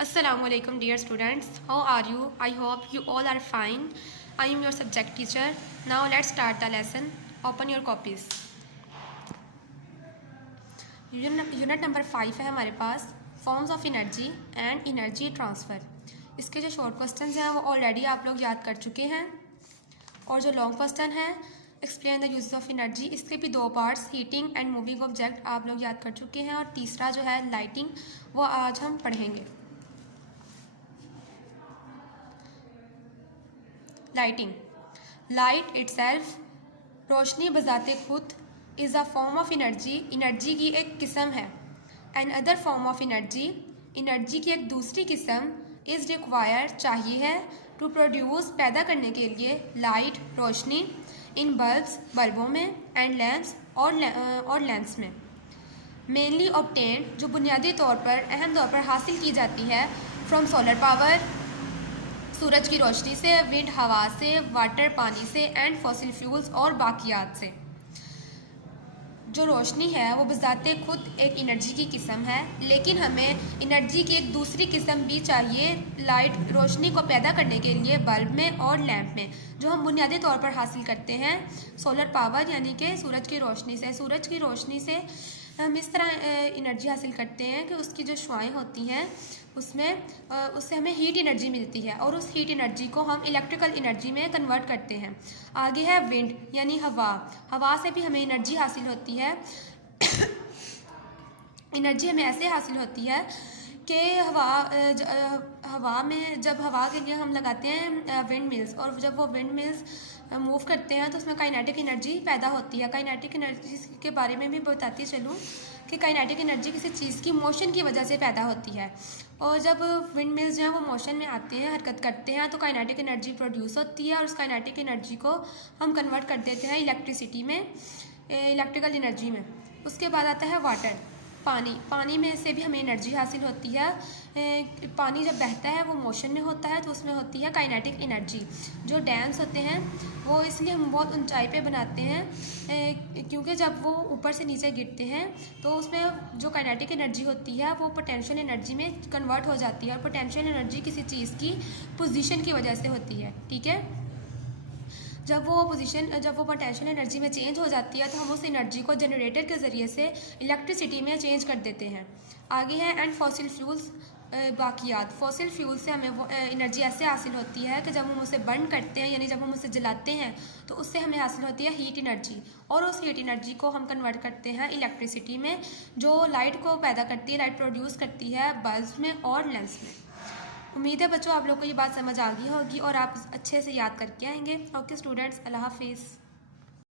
Assalamualaikum dear students, how are you? I hope you all are fine. I am your subject teacher. Now let's start the lesson. Open your copies. Unit number 5 है हमारे पास, forms of energy and energy transfer. इसके जो short questions हैं वो already आप लोग याद कर चुके हैं, और जो लॉन्ग क्वेश्चन है explain the use of energy, इसके भी दो parts, heating and moving object, आप लोग याद कर चुके हैं, और तीसरा जो है लाइटिंग, वो आज हम पढ़ेंगे। लाइटिंग, लाइट इटसेल्फ, रोशनी बजाते खुद, is a form of energy, energy की एक किस्म है। Another form of energy, energy की एक दूसरी किस्म, इज़ रिक्वायर्ड, चाहिए है, टू प्रोड्यूस, पैदा करने के लिए, लाइट, रोशनी, इन बल्ब्स, बल्बों में, एंड लैम्प्स, और लैम्प्स में। मेनली ऑब्टेन्ड, जो बुनियादी तौर पर, अहम तौर पर हासिल की जाती है, फ्रॉम सोलर पावर, सूरज की रोशनी से, विंड हवा से, वाटर पानी से, एंड फॉसिल फ्यूल्स और बाकियात से। जो रोशनी है वो बजाते खुद एक एनर्जी की किस्म है, लेकिन हमें एनर्जी की एक दूसरी किस्म भी चाहिए, लाइट, रोशनी को पैदा करने के लिए, बल्ब में और लैंप में, जो हम बुनियादी तौर पर हासिल करते हैं सोलर पावर यानी कि सूरज की रोशनी से। सूरज की रोशनी से हम इस तरह एनर्जी हासिल करते हैं कि उसकी जो शुआएँ होती हैं उससे हमें हीट एनर्जी मिलती है, और उस हीट एनर्जी को हम इलेक्ट्रिकल एनर्जी में कन्वर्ट करते हैं। आगे है विंड यानी हवा, हवा से भी हमें एनर्जी हासिल होती है। एनर्जी हमें ऐसे हासिल होती है कि हवा में, जब हवा के लिए हम लगाते हैं विंड मिल्स, और जब वो विंड मिल्स मूव करते हैं तो उसमें काइनेटिक एनर्जी पैदा होती है। काइनेटिक एनर्जी के बारे में भी बताती चलूँ कि काइनेटिक एनर्जी किसी चीज़ की मोशन की वजह से पैदा होती है, और जब विंड मिल्स जो है वो मोशन में आते हैं, हरकत करते हैं, तो काइनेटिक एनर्जी प्रोड्यूस होती है, और उस काइनेटिक एनर्जी को हम कन्वर्ट कर देते हैं इलेक्ट्रिसिटी में, इलेक्ट्रिकल एनर्जी में। उसके बाद आता है वाटर, पानी, पानी में से भी हमें एनर्जी हासिल होती है। पानी जब बहता है वो मोशन में होता है, तो उसमें होती है काइनेटिक एनर्जी। जो डैम्स होते हैं वो इसलिए हम बहुत ऊंचाई पे बनाते हैं, क्योंकि जब वो ऊपर से नीचे गिरते हैं तो उसमें जो काइनेटिक एनर्जी होती है वो पोटेंशियल एनर्जी में कन्वर्ट हो जाती है, और पोटेंशियल एनर्जी किसी चीज़ की पोजीशन की वजह से होती है, ठीक है। जब वो पोटेंशियल एनर्जी में चेंज हो जाती है तो हम उस एनर्जी को जनरेटर के ज़रिए से इलेक्ट्रिसिटी में चेंज कर देते हैं। आगे है एंड फॉसिल फ्यूल्स, बाकियात। फॉसिल फ्यूल से हमें वो एनर्जी ऐसे हासिल होती है कि जब हम उसे बर्न करते हैं, यानी जब हम उसे जलाते हैं, तो उससे हमें हासिल होती है हीट एनर्जी, और उस हीट एनर्जी को हम कन्वर्ट करते हैं इलेक्ट्रिसिटी में, जो लाइट को पैदा करती है, लाइट प्रोड्यूस करती है बल्ब्स में और लैंप्स में। उम्मीद है बच्चों आप लोग को ये बात समझ आ गई होगी और आप अच्छे से याद करके आएंगे। ओके स्टूडेंट्स, अल्लाह हाफिज़।